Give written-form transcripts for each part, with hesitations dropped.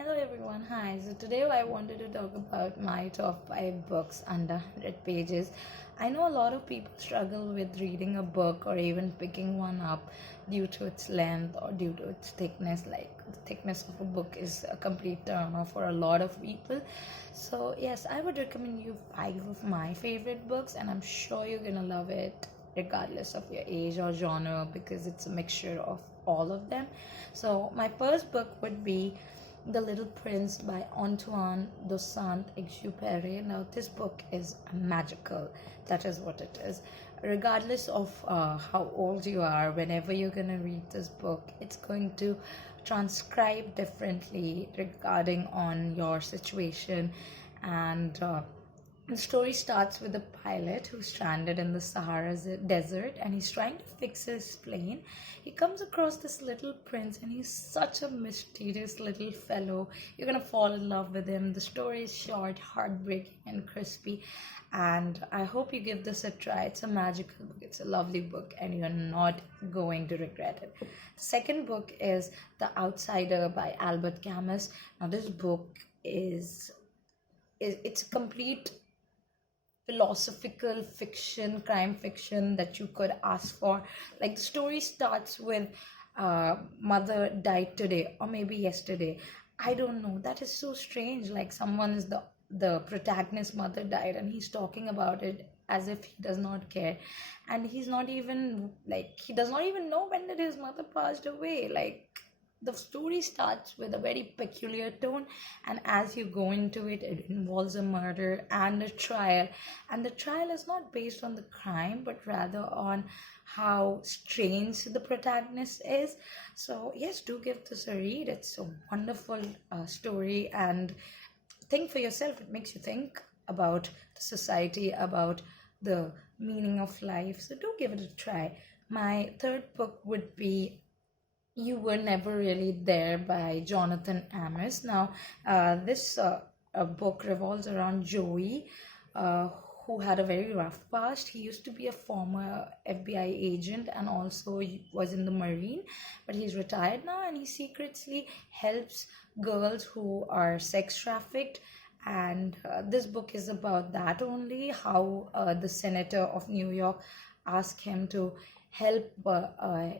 Hello everyone, hi. So today I wanted to talk about my top 5 books under 100 pages. I know a lot of people struggle with reading a book or even picking one up due to its length or due to its thickness. Like the thickness of a book is a complete turn off for a lot of people. So, yes, I would recommend you 5 of my favorite books, and I'm sure you're gonna love it regardless of your age or genre because it's a mixture of all of them. So, my first book would be the Little Prince by Antoine de Saint-Exupéry. Now, this book is magical. That is what it is. Regardless of how old you are, whenever you're going to read this book, it's going to transcribe differently regarding on your situation and the story starts with a pilot who's stranded in the Sahara Desert and he's trying to fix his plane. He comes across this little prince and he's such a mysterious little fellow. You're gonna fall in love with him. The story is short, heartbreaking, and crispy. And I hope you give this a try. It's a magical book, it's a lovely book, and you're not going to regret it. The second book is The Outsider by Albert Camus. Now, this book is it's a complete philosophical fiction, crime fiction that you could ask for. Like the story starts with mother died today or maybe yesterday. I don't know. That is so strange. Like someone is the protagonist's mother died and he's talking about it as if he does not care, and he's not even like he does not even know when did his mother passed away. Like the story starts with a very peculiar tone, and as you go into it, it involves a murder and a trial. And the trial is not based on the crime, but rather on how strange the protagonist is. So, yes, do give this a read. It's a wonderful story, and think for yourself. It makes you think about the society, about the meaning of life. So, do give it a try. My third book would be You Were Never Really There by Jonathan Amis. Now, this book revolves around Joey, uh, who had a very rough past. He used to be a former FBI agent and also was in the Marine, but he's retired now and he secretly helps girls who are sex trafficked. And this book is about that only, how the senator of New York asked him to help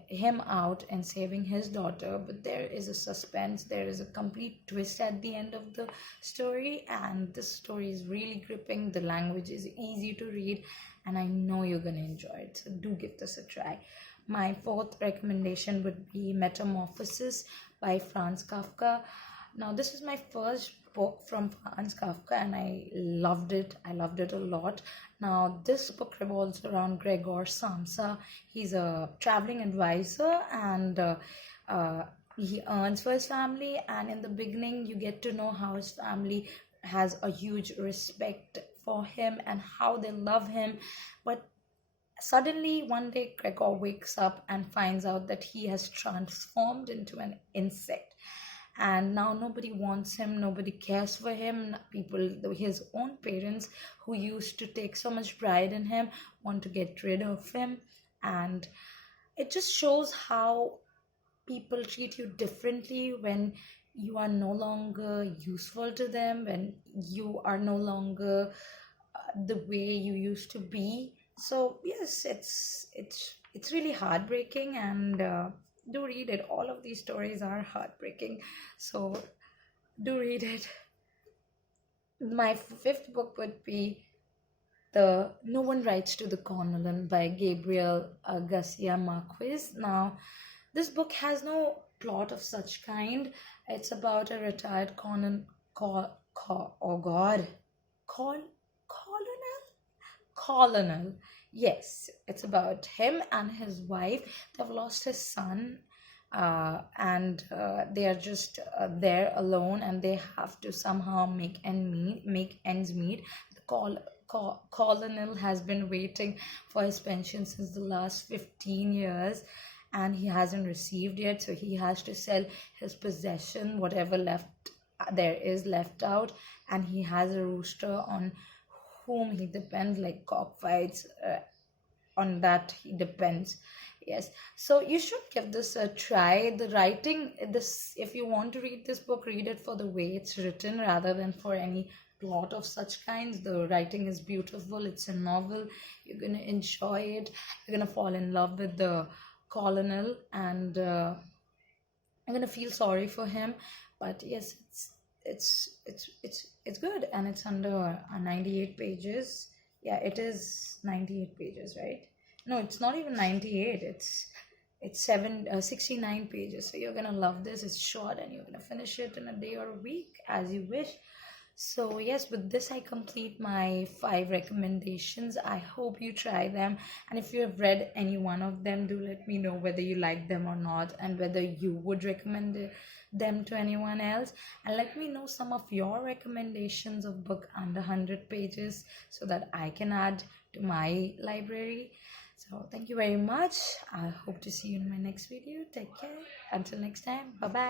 him out in saving his daughter. But there is a suspense, there is a complete twist at the end of the story, and this story is really gripping. The language is easy to read, and I know you're going to enjoy it. So do give this a try. My fourth recommendation would be Metamorphosis by Franz Kafka. Now, this is my first book from Franz Kafka, and I loved it. I loved it a lot. Now, this book revolves around Gregor Samsa. He's a traveling advisor, and he earns for his family. And in the beginning, you get to know how his family has a huge respect for him and how they love him. But suddenly, one day, Gregor wakes up and finds out that he has transformed into an insect, and now nobody wants him, nobody cares for him. People, his own parents who used to take so much pride in him, want to get rid of him. And it just shows how people treat you differently when you are no longer useful to them, when you are no longer the way you used to be. So yes, it's really heartbreaking, and do read it. All of these stories are heartbreaking, so do read it. My fifth book would be the No One Writes to the Colonel by Gabriel Garcia Marquez. Now, this book has no plot of such kind. It's about a retired oh God, col, colonel? Colonel. Yes, it's about him and his wife. They've lost his son, and they are just there alone, and they have to somehow make ends meet. The colonel has been waiting for his pension since the last 15 years, and he hasn't received yet, so he has to sell his possession, whatever left there is left out, and he has a rooster on whom he depends, like cockfights, on that he depends. Yes, so you should give this a try. The writing, this, if you want to read this book, read it for the way it's written rather than for any plot of such kinds. The writing is beautiful. It's a novel. You're gonna enjoy it. You're gonna fall in love with the colonel, and I'm gonna feel sorry for him. But yes, it's good, and it's under 98 pages. Yeah, it is 98 pages, right? No, it's not even 98. It's 69 pages. So you're gonna love this. It's short, and you're gonna finish it in a day or a week as you wish. So, yes, with this, I complete my 5 recommendations. I hope you try them. And if you have read any one of them, do let me know whether you like them or not, and whether you would recommend them to anyone else. And let me know some of your recommendations of book under 100 pages so that I can add to my library. So, thank you very much. I hope to see you in my next video. Take care. Until next time. Bye bye.